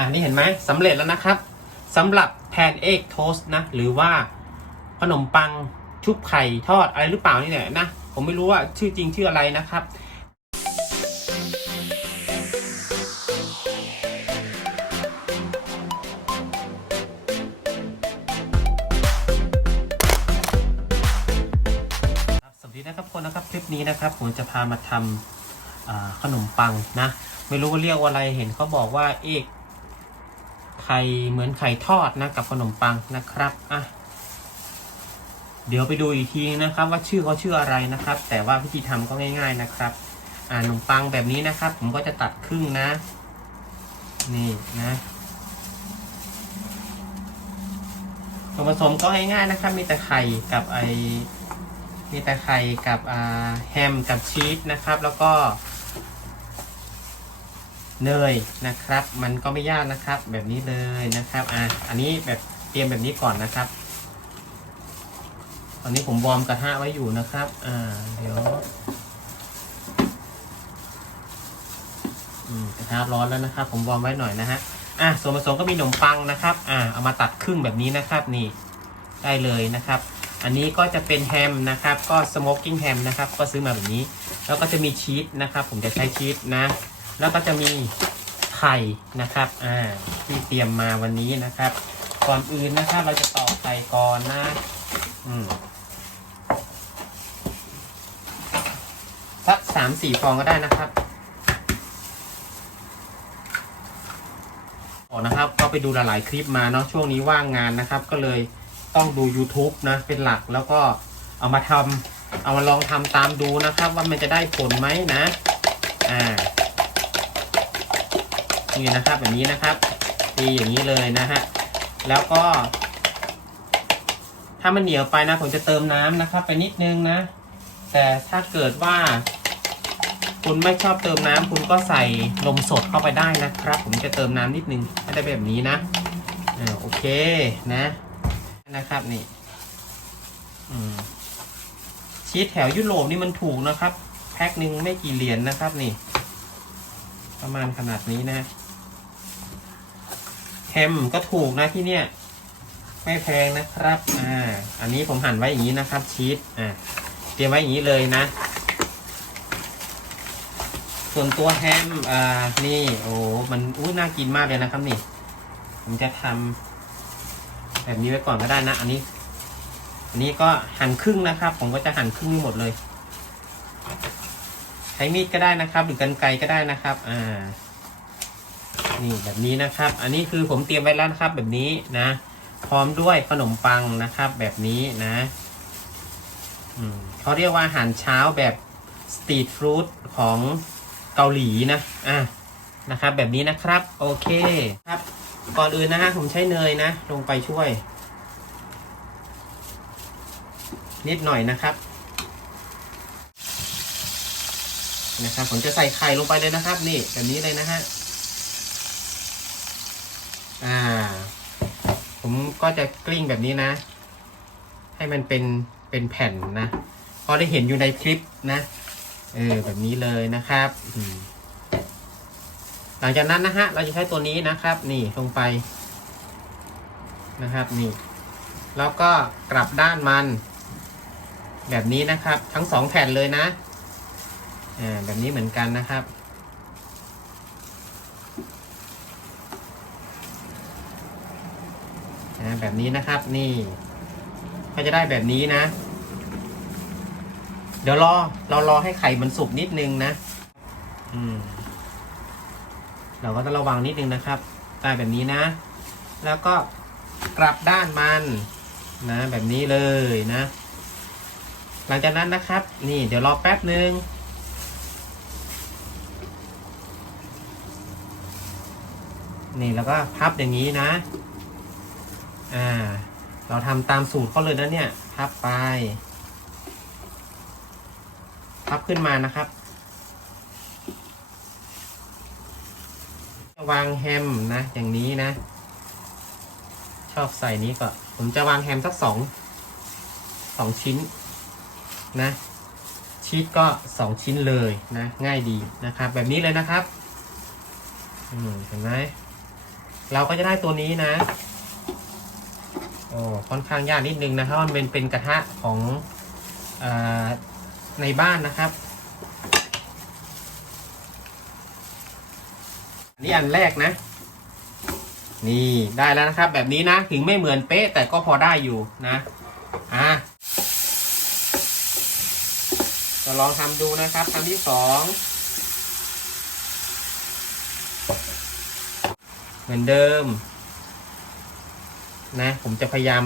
อ่านี่เห็นไหมสำเร็จแล้วนะครับสำหรับแพนเอ็กโทสนะหรือว่าขนมปังชุบไข่ทอดอะไรหรือเปล่านี่เนี่ยนะ ผมไม่รู้ว่าชื่อจริงชื่ออะไรนะครับสวัสดีนะครับคนนะครับคลิปนี้นะครับผมจะพามาทำขนมปังนะ ไม่รู้ว่าเรียกว่าอะไรเห็นเขาบอกว่าเอก ไข่เหมือนไข่ทอดนะกับขนมปังนะครับอะเดี๋ยวไปดูอีกทีนะครับ ว่าชื่อเขาชื่ออะไรนะครับ แต่ว่าวิธีทำก็ง่ายๆนะครับอ่าขนมปังแบบนี้นะครับ ผมก็จะตัดครึ่งนะ นี่นะส่วนผสมก็ง่ายๆนะครับ มีแต่ไข่กับไอมีแต่ไข่กับอ่าแฮมกับชีสนะครับ แล้วก็ เนยนะครับ มันก็ไม่ยากนะครับ แบบนี้เลยนะครับอะอันนี้แบบเตรียมแบบนี้ก่อนนะครับ ตอนนี้ผมวอร์มกระทะไว้อยู่นะครับ อ่า เดี๋ยวกระทะร้อนแล้วนะครับ ผมวอร์มไว้หน่อยนะฮะอะส่วนผสมก็มีขนมปังนะครับ อ่าเอามาตัดครึ่งแบบนี้นะครับ นี่ได้เลยนะครับ อันนี้ก็จะเป็นแฮมนะครับ ก็สโมกกิ้งแฮมนะครับ ก็ซื้อมาแบบนี้ แล้วก็จะมีชีสนะครับ ผมจะใช้ชีสนะ แล้วก็จะมีไข่นะครับอ่าที่เตรียมมาวันนี้นะครับ ก่อนอื่นนะครับเราจะตอกไข่ก่อนนะอืมสักสามสี่ฟองก็ได้นะครับออกนะครับก็ไปดูหลายๆคลิปมาเนาะช่วงนี้ว่างงานนะครับ ก็เลยต้องดู YouTube นะเป็นหลักแล้วก็เอามาทำเอามาลองทำตามดูนะครับ ว่ามันจะได้ผลไหมนะ อ่า นี่นะครับแบบนี้นะครับตีอย่างนี้เลยนะฮะแล้วก็ ถ้ามันเหนียวไปนะ ผมจะเติมน้ำนะครับ ไปนิดนึงนะ แต่ถ้าเกิดว่า คุณไม่ชอบเติมน้ำคุณก็ใส่นมสดเข้าไปได้นะครับ ผมจะเติมน้ำนิดนึงให้ได้แบบนี้นะอ่าโอเคนะนะครับนี่ชีสแถวยุโรปนี่มันถูกนะครับ แพ็คหนึ่งไม่กี่เหรียญนนะครับนี่ ประมาณขนาดนี้นะ แฮมก็ถูกนะที่เนี่ย ไม่แพงนะครับ อ่า อันนี้ผมหั่นไว้อย่างนี้นะครับ ชีสอ่าเตรียมไว้อย่างนี้เลยนะ ส่วนตัวแฮมอ่านี่โอ้มันอู้น่ากินมากเลยนะครับนี่ ผมจะทำแบบนี้ไว้ก่อนก็ได้นะ อันนี้ อันนี้ก็หั่นครึ่งนะครับ ผมก็จะหั่นครึ่งให้หมดเลย ใช้มีดก็ได้นะครับ หรือกรรไกรก็ได้นะครับ อ่า นี่แบบนี้นะครับ อันนี้คือผมเตรียมไว้แล้วนะครับแบบนี้นะ พร้อมด้วยขนมปังนะครับ แบบนี้นะอืมเขาเรียกว่าอาหารเช้าแบบสตรีทฟู้ดของเกาหลีนะอะนะครับ แบบนี้นะครับโอเคครับ ก่อนอื่นนะฮะผมใช้เนยนะ ลงไปช่วย นิดหน่อยนะครับนะครับผมจะใส่ไข่ลงไปเลยนะครับ นี่แบบนี้เลยนะฮะ อ่า ผมก็จะกลิ้งแบบนี้นะ ให้มันเป็นเป็นแผ่นนะ พอได้เห็นอยู่ในคลิปนะ เออแบบนี้เลยนะครับหลังจากนั้นนะฮะ เราจะใช้ตัวนี้นะครับ นี่ลงไป นะครับ นี่ แล้วก็กลับด้านมัน แบบนี้นะครับ ทั้งสองแผ่นเลยนะ อ่าแบบนี้เหมือนกันนะครับ นะแบบนี้นะครับนี่ก็จะได้แบบนี้นะ เดี๋ยวรอเรารอให้ไข่มันสุกนิดนึงนะ อืม เราก็ต้องระวังนิดนึงนะครับได้แบบนี้นะ แล้วก็กลับด้านมันนะ แบบนี้เลยนะ หลังจากนั้นนะครับ นี่เดี๋ยวรอแป๊บนึงนี่แล้วก็พับอย่างนี้นะ อ่า เราทำตามสูตรเขาเลยนะเนี่ย พับไป พับขึ้นมานะครับ วางแฮมนะ อย่างนี้นะ ชอบใส่นี้ก็ ผมจะวางแฮมสักสอง สองชิ้นนะชีสก็สองชิ้นเลยนะ ง่ายดีนะครับ แบบนี้เลยนะครับเห็นไหมเราก็จะได้ตัวนี้นะ โอ้ค่อนข้างยากนิดนึงนะครับมันเป็นเป็นกระทะของอในบ้านนะครับนนี้อันแรกนะ นี่ได้แล้วนะครับ แบบนี้นะถึงไม่เหมือนเป๊ะ แต่ก็พอได้อยู่นะอะจะลองทำดูนะครับคำที่สองเหมือนเดิม นะ ผมจะพยายาม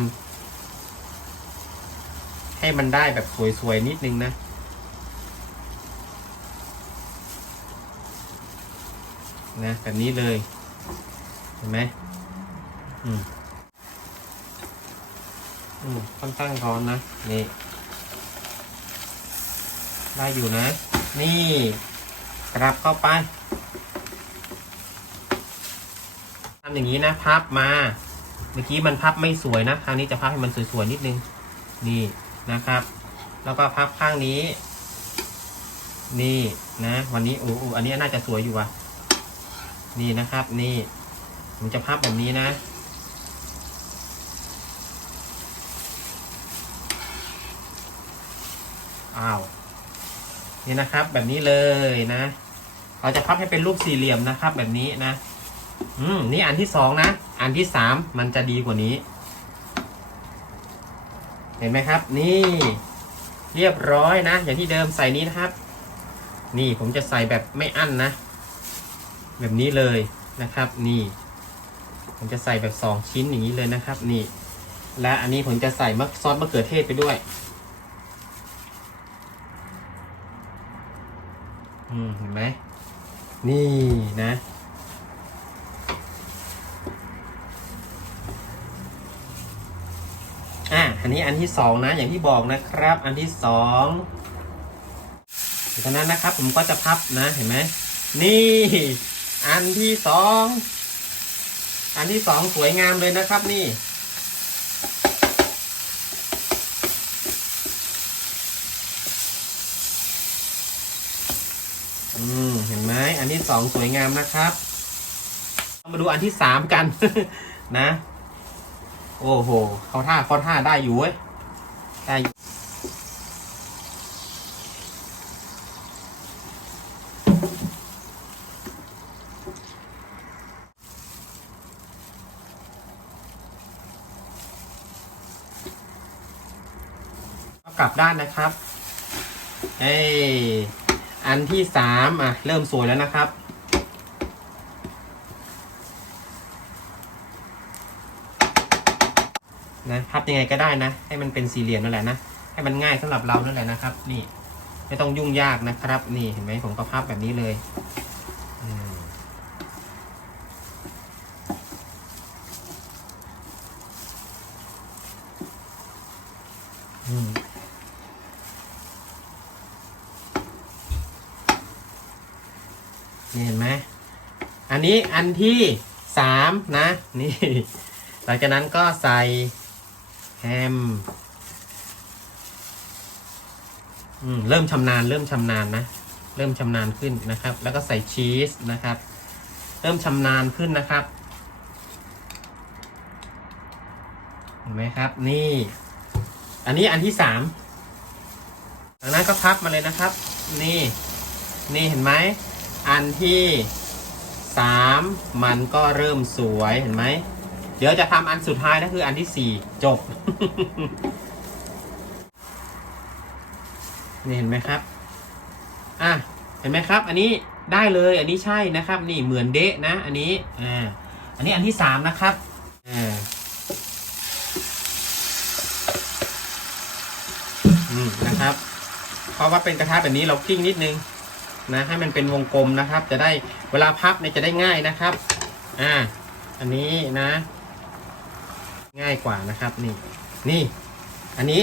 ให้มันได้แบบสวยๆนิดนึงนะ นะแบบนี้เลย เห็นไหมอืมอืมค่อนข้างร้อนนะนี่ได้อยู่นะ นี่กลับเข้าไปทำอย่างนี้นะ พับมา เมื่อกี้มันพับไม่สวยนะคราวนี้จะพับให้มันสวยๆนิดนึง นี่นะครับ แล้วก็พับข้างนี้ นี่นะ วันนี้โอ้โหอันนี้น่าจะสวยอยู่ว่ะ นี่นะครับ นี่ผมจะพับแบบนี้นะ อ้าว นี่นะครับแบบนี้เลยนะ เราจะพับให้เป็นรูปสี่เหลี่ยมนะครับ แบบนี้นะ อืม นี่อันที่สองนะ อันที่สามมันจะดีกว่านี้ เห็นไหมครับ นี่ เรียบร้อยนะ อย่างที่เดิมใส่นี้นะครับ นี่ผมจะใส่แบบไม่อั้นนะ แบบนี้เลยนะครับ นี่ ผมจะใส่แบบสองชิ้นอย่างนี้เลยนะครับ นี่ และอันนี้ผมจะใส่มะซอสมะเขือเทศไปด้วยอืมเห็นไหมนี่นะ อันนี้อันที่สองนะอย่างที่บอกนะครับ อันที่สองจากนั้นนะครับ ผมก็จะพับนะเห็นไหมนี่ อันที่สองอันที่สองสวยงามเลยนะครับนี่อืมเห็นไหมอันที่สองสวยงามนะครับ มาดูอันที่สามกัน นะ โอ้โห เขาท่าเขาท่าได้อยู่เว้ย ได้อยู่ก็กลับด้านนะครับ เอ้ยอันที่สามอะ เริ่มสวยแล้วนะครับ นะ พับยังไงก็ได้นะ ให้มันเป็นสี่เหลี่ยมนั่นแหละนะ ให้มันง่ายสำหรับเรานั่นแหละนะครับ นี่ ไม่ต้องยุ่งยากนะครับ นี่เห็นไหมผมก็พับแบบนี้เลยอืมนี่เห็นไหม อันนี้อันที่สามนะ นี่ หลังจากนั้นก็ใส่ แฮมอืมเริ่มชำนาญ เริ่มชำนาญนะ เริ่มชำนาญขึ้นนะครับ แล้วก็ใส่ชีสนะครับ เริ่มชำนาญขึ้นนะครับเห็นไหมครับ นี่ อันนี้อันที่สามจากนั้นก็พับมาเลยนะครับ นี่ นี่เห็นไหม อันที่สามมันก็เริ่มสวยเห็นไหม ดี๋ยวจะทำอันสุดท้ายนะคืออันที่สี่จบ นี่เห็นไหมครับ อะ เห็นไหมครับ อันนี้ได้เลย อันนี้ใช่นะครับ นี่เหมือนเดะนะ อันนี้ อ่า อันนี้อันที่สามนะครับอ่าอืมนะครับ เพราะว่าเป็นกระทะแบบนี้เรากิ้งนิดนึงนะให้มันเป็นวงกลมนะครับ จะได้เวลาพับเนี่ยจะได้ง่ายนะครับ อ่า อันนี้นะ ง่ายกว่านะครับนี่นี่ อันนี้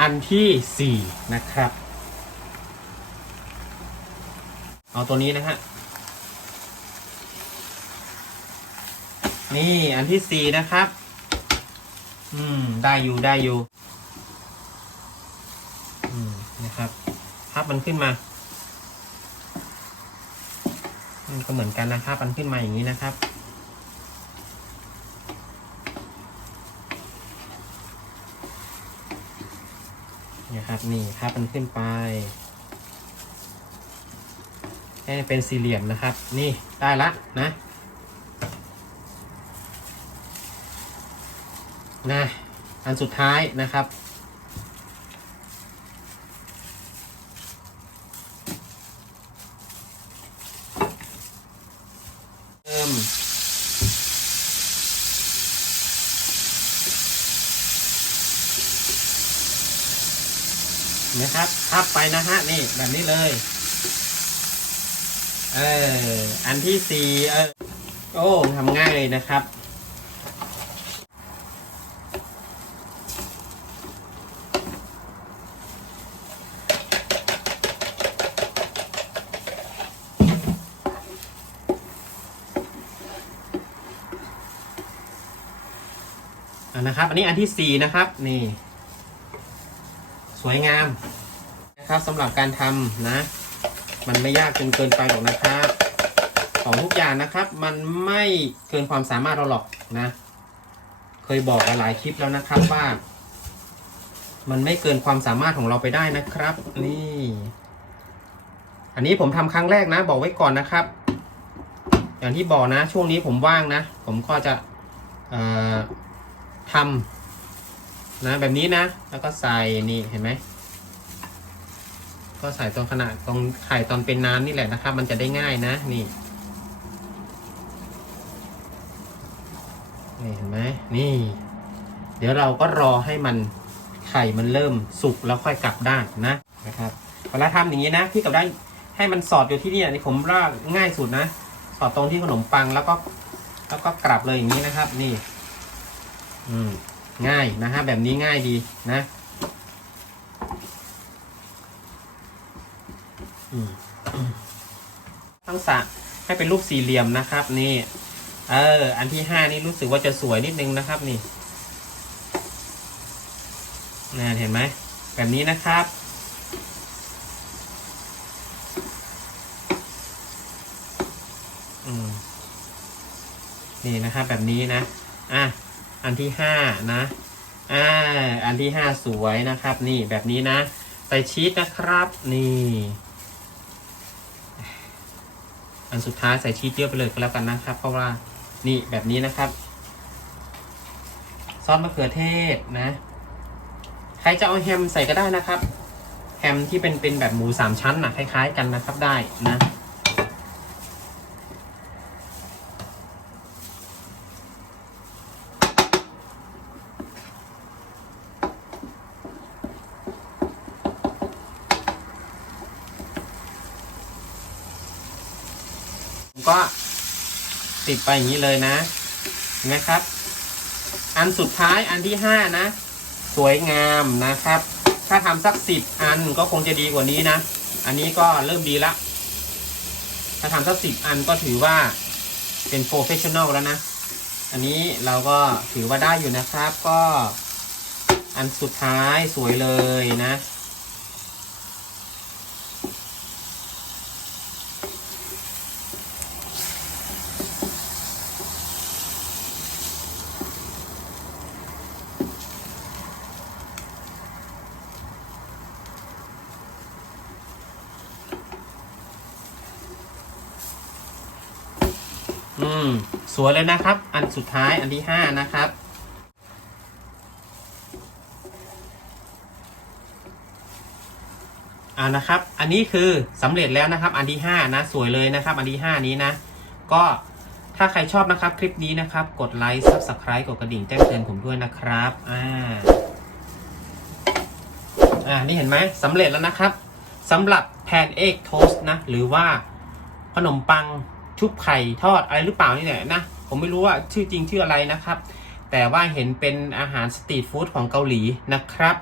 อันที่สี่นะครับ เอาตัวนี้นะฮะนี่อันที่สี่นะครับ อืม ได้อยู่ได้อยู่ อืม นะครับพับมันขึ้นมามันก็เหมือนกันนะครับ มันขึ้นมาอย่างนี้นะครับ นะครับนี่ครับมันขึ้นไปให้เป็นสี่เหลี่ยมนะครับ นี่ได้ละนะนะอันสุดท้ายนะครับ เริ่ม นะครับพับไปนะฮะนี่แบบนี้เลย เอออันที่สี่เออโอ้ทำง่ายเลยนะครับอะนะครับ อันนี้อันที่สี่นะครับ นี่ สวยงาม นะครับสำหรับการทำนะ มันไม่ยากจนเกินไปหรอกนะครับ ของทุกอย่างนะครับ มันไม่เกินความสามารถเราหรอกนะ เคยบอกหลายคลิปแล้วนะครับว่า มันไม่เกินความสามารถของเราไปได้นะครับ นี่ อันนี้ผมทำครั้งแรกนะ บอกไว้ก่อนนะครับ อย่างที่บอกนะ ช่วงนี้ผมว่างนะ ผมก็จะทำนะแบบนี้นะ แล้วก็ใส่นี่เห็นไหม ก็ใส่ตรงขนาดตรงไข่ตอนเป็นน้ำนี่แหละนะครับ มันจะได้ง่ายนะนี่นี่เห็นไหมนี่ เดี๋ยวเราก็รอให้มันไข่มันเริ่มสุกแล้วค่อยกลับด้านนะนะครับเวลาทำอย่างนี้นะที่กลับด้านให้มันสอดอยู่ที่นี่นี่ผมว่าง่ายสุดนะ สอดตรงที่ขนมปังแล้วก็แล้วก็กลับเลยอย่างนี้นะครับ นี่ อืมง่ายนะฮะแบบนี้ง่ายดีนะอืม ทั้งสะให้เป็นรูปสี่เหลี่ยมนะครับ นี่ เออ อันที่ห้านี่รู้สึกว่าจะสวยนิดนึงนะครับนี่นะเห็นไหมแบบนี้นะครับนี่นะครับแบบนี้นะ อะ อันที่ห้านะ อ่า อันที่ห้าสวยนะครับ นี่แบบนี้นะ ใส่ชีสนะครับ นี่ อันสุดท้ายใส่ชีสเยอะไปเลยก็แล้วกันนะครับ เพราะว่านี่แบบนี้นะครับ ซอสมะเขือเทศนะ ใครจะเอาแฮมใส่ก็ได้นะครับ แฮมที่เป็นเป็นแบบหมูสามชั้นนะคล้าย ๆ กันนะครับได้นะ ผมก็ ติดไปอย่างนี้เลยนะนไหมครับ อันสุดท้ายอันที่ห้านะ สวยงามนะครับ ถ้าทำสักสิบอันก็คงจะดีกว่านี้นะ อันนี้ก็เริ่มดีละ ถ้าทำสักสิบอันก็ถือว่าเป็นโปรเฟชชั่นอลแล้วนะ อันนี้เราก็ถือว่าได้อยู่นะครับ ก็อันสุดท้ายสวยเลยนะ อืม สวยเลยนะครับ อันสุดท้ายอันที่ห้านะครับ อ่านะครับ อันนี้คือสำเร็จแล้วนะครับ อันที่ห้านะสวยเลยนะครับ อันที่ห้านี้นะ ก็ถ้าใครชอบนะครับคลิปนี้นะครับ กดไลค์ subscribe กดกระดิ่งแจ้งเตือนผมด้วยนะครับ อ่า อ่า นี่เห็นไหมสำเร็จแล้วนะครับสำหรับแพนเอ็กโทสนะ หรือว่าขนมปัง ชุบไข่ทอดอะไรหรือเปล่านี่แหละนะ ผมไม่รู้ว่าชื่อจริงชื่ออะไรนะครับ แต่ว่าเห็นเป็นอาหารสตรีทฟู้ดของเกาหลีนะครับ